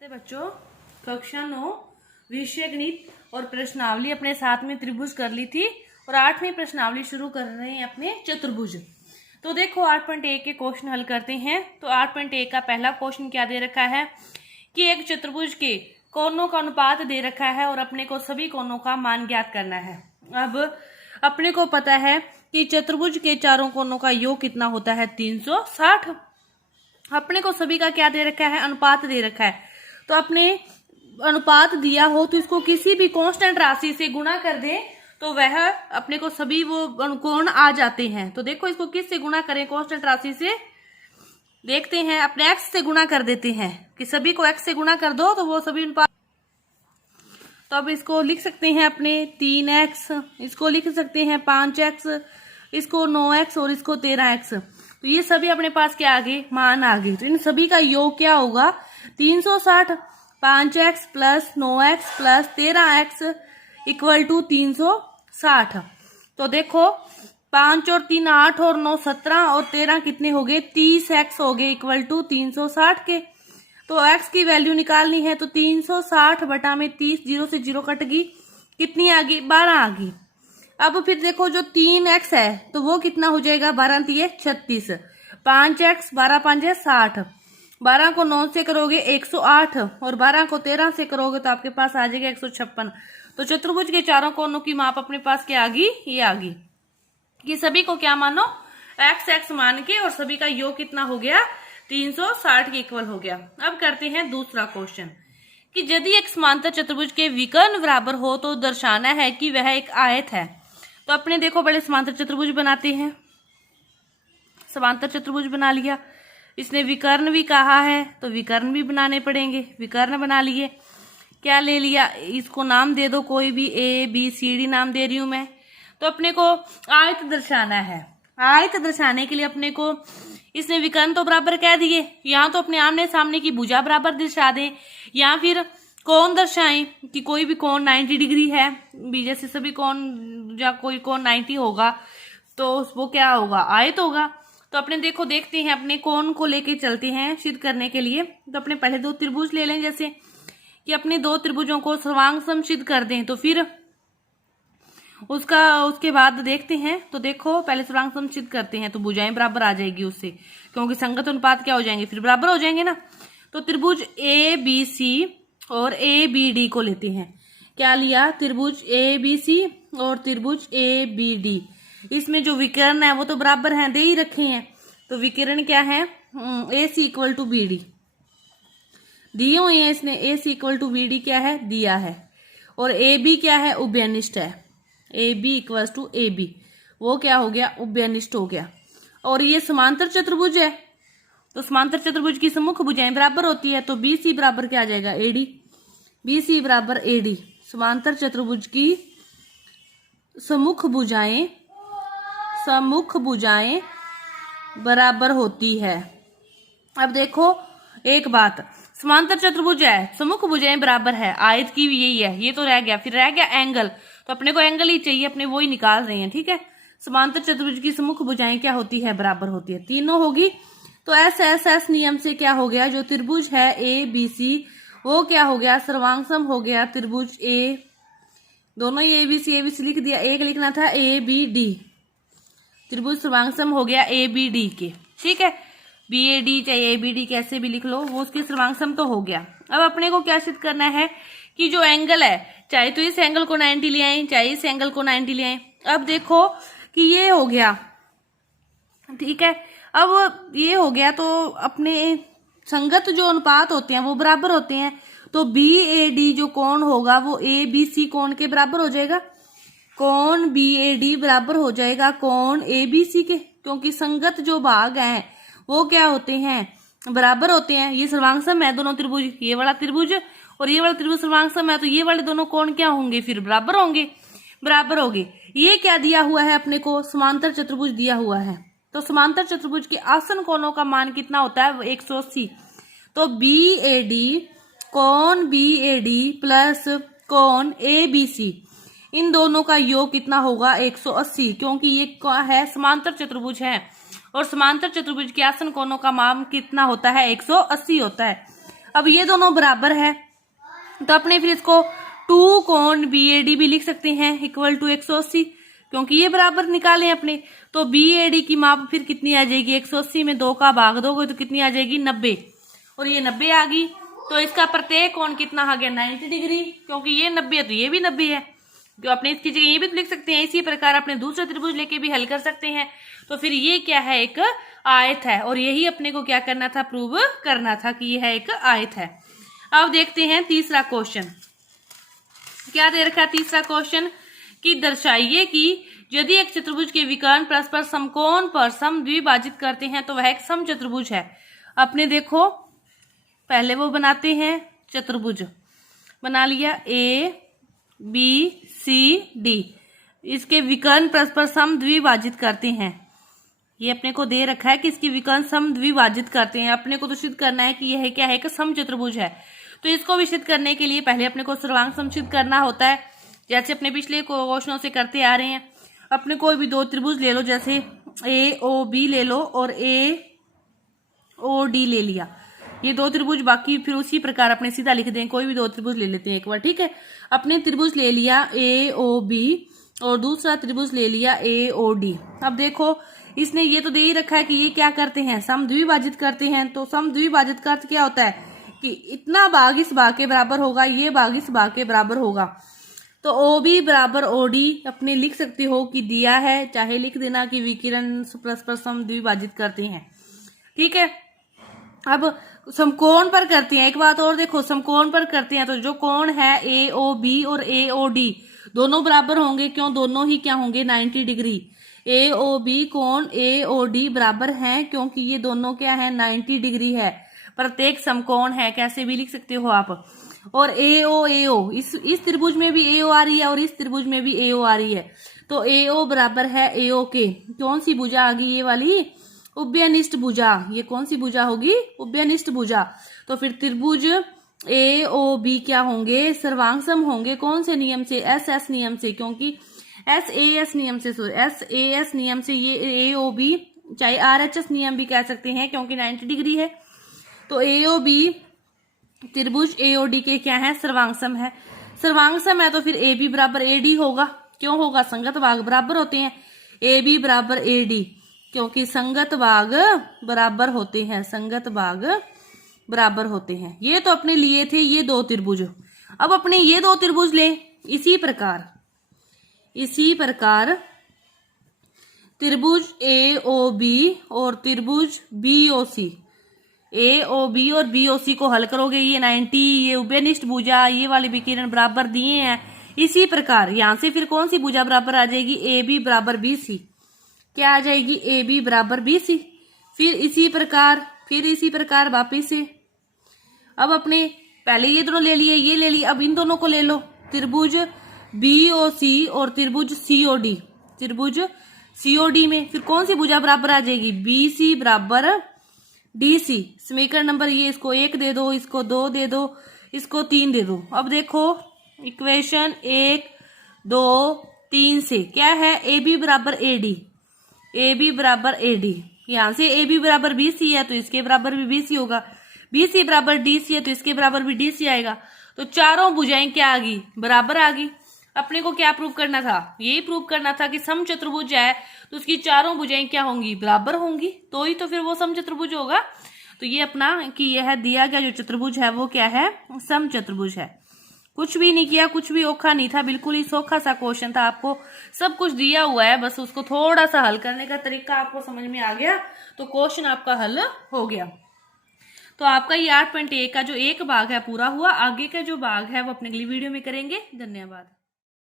बच्चों, कक्षा 9 विषय गणित और प्रश्नावली अपने साथ में त्रिभुज कर ली थी और 8वीं प्रश्नावली शुरू कर रहे हैं अपने चतुर्भुज। तो देखो 8.1 के क्वेश्चन हल करते हैं। तो 8.1 का पहला क्वेश्चन क्या दे रखा है कि एक चतुर्भुज के कोणों का अनुपात दे रखा है और अपने को सभी कोणों का मान ज्ञात करना है। अब अपने को पता है कि चतुर्भुज के चारों कोणों का योग कितना होता है 360। अपने को सभी का क्या दे रखा है, अनुपात दे रखा है। तो अपने अनुपात दिया हो तो इसको किसी भी कांस्टेंट राशि से गुणा कर दे तो वह अपने को सभी वो कोण आ जाते हैं। तो देखो इसको किस से गुणा करें, कांस्टेंट राशि से देखते हैं, अपने x से गुणा कर देते हैं कि सभी को x से गुणा कर दो तो वो सभी अनुपात। तो अब इसको लिख सकते हैं अपने 3x, इसको लिख सकते हैं 5x, इसको 9x और इसको 13x। तो ये सभी अपने पास क्या आ गए, मान आ गए। तो इन सभी का योग क्या होगा 360। 5x plus 9x plus 13x equal to 360। तो देखो 5 और 3 8 और 9 17 और 13 कितने हो गए 30x हो गए इक्वल टू 360 के। तो x की वैल्यू निकालनी है तो 360 बटा में 30, 0 से 0 कट गई, कितनी आ गई 12 आ गई। अब फिर देखो जो 3x है तो वो कितना हो जाएगा 12 3 36, 5x 12 5 60, 12 को 9 से करोगे 108 और 12 को 13 से करोगे तो आपके पास आ जाएगा 156। तो चतुर्भुज के चारों कोणों की माप अपने पास क्या आ गई, ये आ गई कि सभी को क्या मानो x मान के और सभी का योग कितना हो गया 360 के इक्वल हो गया। अब करते हैं दूसरा क्वेश्चन कि यदि एक समांतर चतुर्भुज के विकर्ण बराबर हो तो दर्शाना है कि वह एक आयत है। तो अपने देखो पहले समांतर चतुर्भुज बनाते हैं। समांतर चतुर्भुज बना लिया, इसने विकर्ण भी कहा है तो विकर्ण भी बनाने पड़ेंगे। विकर्ण बना लिए, क्या ले लिया, इसको नाम दे दो कोई भी, ए बी सी डी नाम दे रही हूं मैं। तो अपने को आयत दर्शाना है। आयत दर्शाने के लिए अपने को इसने विकर्ण तो बराबर कह दिए, यहाँ तो अपने आमने सामने की भुजा बराबर दर्शा दें या फिर कोण दर्शाएं कि कोई भी कोण 90 डिग्री है भी, जैसे सभी कोण या कोई कोण 90 होगा तो वो क्या होगा आयत होगा। तो अपने देखो देखते हैं अपने कोण को लेके चलते हैं सिद्ध करने के लिए। तो अपने पहले दो त्रिभुज ले लें, जैसे कि अपने दो त्रिभुजों को सर्वांग सिद्ध कर दें तो फिर उसके बाद देखते हैं। तो देखो पहले सर्वांग सिद्ध करते हैं तो भुजाएं बराबर आ जाएगी उससे, क्योंकि संगत अनुपात क्या हो जाएंगे फिर बराबर हो जाएंगे ना। तो त्रिभुज ए बी सी और ए बी डी को लेते हैं। क्या लिया, त्रिभुज ए बी सी और त्रिभुज ए बी डी। इसमें जो विकर्ण है वो तो बराबर हैं, दे ही रखे हैं। तो विकर्ण क्या है ए सी इक्वल टू बी डी दिए हुए हैं इसने। ए सी इक्वल टू बी डी क्या है दिया है। और ए बी क्या है उभयनिष्ठ है। A B equal to A B वो क्या हो गया उभयनिष्ठ हो गया। और ये समांतर चतुर्भुज है तो समांतर चतुर्भुज की सम्मुख भुजाएं बराबर होती है। तो बी सी बराबर क्या आ जाएगा एडी, बी सी बराबर एडी। समांतर चतुर्भुज की सम्मुख भुजाएं बराबर होती है। अब देखो एक बात, समांतर चतुर्भुज है, सम्मुख भुजाएं बराबर है, आयत की भी यही है, ये तो रह गया। फिर रह गया एंगल, तो अपने को एंगल ही चाहिए, अपने वो ही निकाल रहे हैं। ठीक है, समांतर चतुर्भुज की सम्मुख भुजाएं क्या होती है बराबर होती है, तीनों होगी। तो एस नियम से क्या हो गया, जो त्रिभुज है ए बी सी वो क्या हो गया सर्वांगसम हो गया त्रिभुज ए, दोनों ही ए बी सी लिख दिया, एक लिखना था ए बी डी। त्रिभुज सर्वांगसम हो गया ए बी डी के। ठीक है, बी ए डी चाहे ए बी डी कैसे भी लिख लो, वो उसके सर्वांगसम तो हो गया। अब अपने को क्या सिद्ध करना है कि जो एंगल है, चाहे तो इस एंगल को 90 ले आए चाहे इस एंगल को 90 ले आए। अब देखो कि ये हो गया, ठीक है, अब ये हो गया तो अपने संगत जो अनुपात होते हैं वो बराबर होते हैं। तो बी ए डी जो कोण होगा वो ए बी सी कोण के बराबर हो जाएगा। कोण बी ए डी बराबर हो जाएगा कोण ए बी सी के, क्योंकि संगत जो भाग हैं वो क्या होते हैं बराबर होते हैं। ये सर्वांगसम है दोनों त्रिभुज, ये वाला त्रिभुज और ये वाला त्रिभुज सर्वांगसम है, तो ये वाले दोनों कोण क्या होंगे फिर बराबर होंगे, बराबर होंगे। ये क्या दिया हुआ है अपने को, समांतर चतुर्भुज दिया हुआ है। तो समांतर चतुर्भुज के आसन कोणों का मान कितना होता है 180। तो बी ए डी कोण बी ए डी प्लस कोण ए बी सी, इन दोनों का योग कितना होगा 180, क्योंकि ये है समांतर चतुर्भुज है और समांतर चतुर्भुज के आसन कोणों का मान कितना होता है 180 होता है। अब ये दोनों बराबर है तो अपने फिर इसको 2 कोण BAD भी लिख सकते हैं इक्वल टू 180, क्योंकि ये बराबर निकाले अपने। तो BAD की माप फिर कितनी आ जाएगी, 180 में 2 का भाग दोगे तो कितनी आ जाएगी, 90, और ये 90 आ गई। तो इसका प्रत्येक कोण कितना आ गया, 90 डिग्री, क्योंकि ये 90 है तो ये भी 90 है। जो अपने इसकी जगह ये भी तो लिख सकते हैं। इसी प्रकार अपने दूसरा त्रिभुज लेके भी हल कर सकते हैं। तो फिर ये क्या है, एक आयत है, और यही अपने को क्या करना था, प्रूव करना था कि यह एक आयत है। अब देखते हैं तीसरा क्वेश्चन। क्या दे रखा है तीसरा क्वेश्चन, कि दर्शाइए कि यदि एक चतुर्भुज के विकर्ण परस्पर समकोण पर समद्विभाजित करते हैं तो वह एक समचतुर्भुज है। अपने देखो पहले वो बनाते हैं, चतुर्भुज बना लिया ABCD, इसके विकर्ण परस्पर समद्विभाजित करते हैं। ये अपने को दे रखा है कि इसकी विकर्ण समद्विभाजित करते हैं। अपने को तो सिद्ध करना है कि यह क्या है, एक समचतुर्भुज है। तो इसको भी सिद्ध करने के लिए पहले अपने को सर्वांग समसिद्ध करना होता है, जैसे अपने पिछले क्वेश्चनों से करते आ रहे हैं। अपने कोई भी दो त्रिभुज ले लो, जैसे AOB ले लो और AOD ले लिया, ये दो त्रिभुज। बाकी फिर उसी प्रकार अपने सीधा लिख दें, कोई भी दो त्रिभुज ले लेते हैं एक बार, ठीक है। अपने त्रिभुज ले लिया AOB और दूसरा त्रिभुज ले लिया AOD। अब देखो इसने ये तो दे ही रखा है कि ये क्या करते हैं, समद्विभाजित करते हैं। तो समद्विभाजित का अर्थ क्या होता है कि इतना भाग इस भाग के बराबर होगा, ये भाग इस भाग के बराबर होगा। तो OB बराबर OD अपने लिख सकते हो कि दिया है, चाहे लिख देना कि विकिरण परस्पर समद्विभाजित करते हैं, ठीक है। अब समकोण पर करते हैं, एक बात और देखो, समकोण पर करते हैं तो जो कोण है AOB और AOD दोनों बराबर होंगे। क्यों, दोनों ही क्या होंगे, 90 डिग्री। AOB कोण AOD बराबर हैं क्योंकि ये दोनों क्या है, 90 डिग्री है, प्रत्येक समकोण है, कैसे भी लिख सकते हो आप। और AO इस त्रिभुज में भी AO आ रही है और इस त्रिभुज में भी AO आ रही है। तो AO बराबर है AO के, कौन सी भुजा आ गई, ये वाली उभयनिष्ठ भुजा। ये कौन सी भुजा होगी, उभयनिष्ठ भुजा। तो फिर त्रिभुज AOB क्या होंगे, सर्वांगसम होंगे। कौन से नियम से, SS नियम से, क्योंकि SAS नियम से, SAS नियम से ये AOB, चाहे RHS नियम भी कह सकते हैं, क्योंकि 90 डिग्री है। तो AOB त्रिभुज AOD के क्या है, सर्वांगसम है। सर्वांगसम है तो फिर AB बराबर AD होगा। क्यों होगा, संगत भाग बराबर होते हैं। AB बराबर AD, क्योंकि संगत भाग बराबर होते हैं, संगत भाग बराबर होते हैं। ये तो अपने लिए थे ये दो त्रिभुज। अब अपने ये दो त्रिभुज ले, इसी प्रकार त्रिभुज AOB और त्रिभुज BOC, AOB और BOC को हल करोगे, ये 90, ये उभयनिष्ठ भुजा, ये वाले विकिरण बराबर दिए हैं। इसी प्रकार यहां से फिर कौन सी भुजा बराबर आ जाएगी, AB बराबर BC, क्या आ जाएगी, AB बराबर BC। फिर इसी प्रकार वापिस से, अब अपने पहले ये दोनों ले लिए, ये ले लिए, अब इन दोनों को ले लो, त्रिभुज BOC और त्रिभुज COD। त्रिभुज COD में फिर कौन सी भुजा बराबर आ जाएगी, BC बराबर DC। समीकरण नंबर ये, इसको 1 दे दो, इसको 2 दे दो, इसको 3 दे दो। अब देखो इक्वेशन 1, 2, 3 से क्या है, AB बराबर AD, AB बराबर AD। यहां से AB बराबर BC है तो इसके बराबर भी BC होगा, BC बराबर DC है तो इसके बराबर भी DC आएगा। तो चारों भुजाएं क्या आ गई, बराबर आ गई। अपने को क्या प्रूव करना था, यही प्रूव करना था कि समचतुर्भुज है तो उसकी चारों भुजाएं क्या होंगी, बराबर होंगी, तो ही तो फिर वो समचतुर्भुज होगा। तो ये अपना कि यह दिया गया जो चतुर्भुज है वो क्या है, समचतुर्भुज है। कुछ भी नहीं किया, कुछ भी औखा नहीं था, बिल्कुल ही सौखा सा क्वेश्चन था। आपको सब कुछ दिया हुआ है, बस उसको थोड़ा सा हल करने का तरीका आपको समझ में आ गया तो क्वेश्चन आपका हल हो गया। तो आपका ये 8.1 का जो एक भाग है पूरा हुआ। आगे का जो भाग है वो अपने अगली वीडियो में करेंगे। धन्यवाद।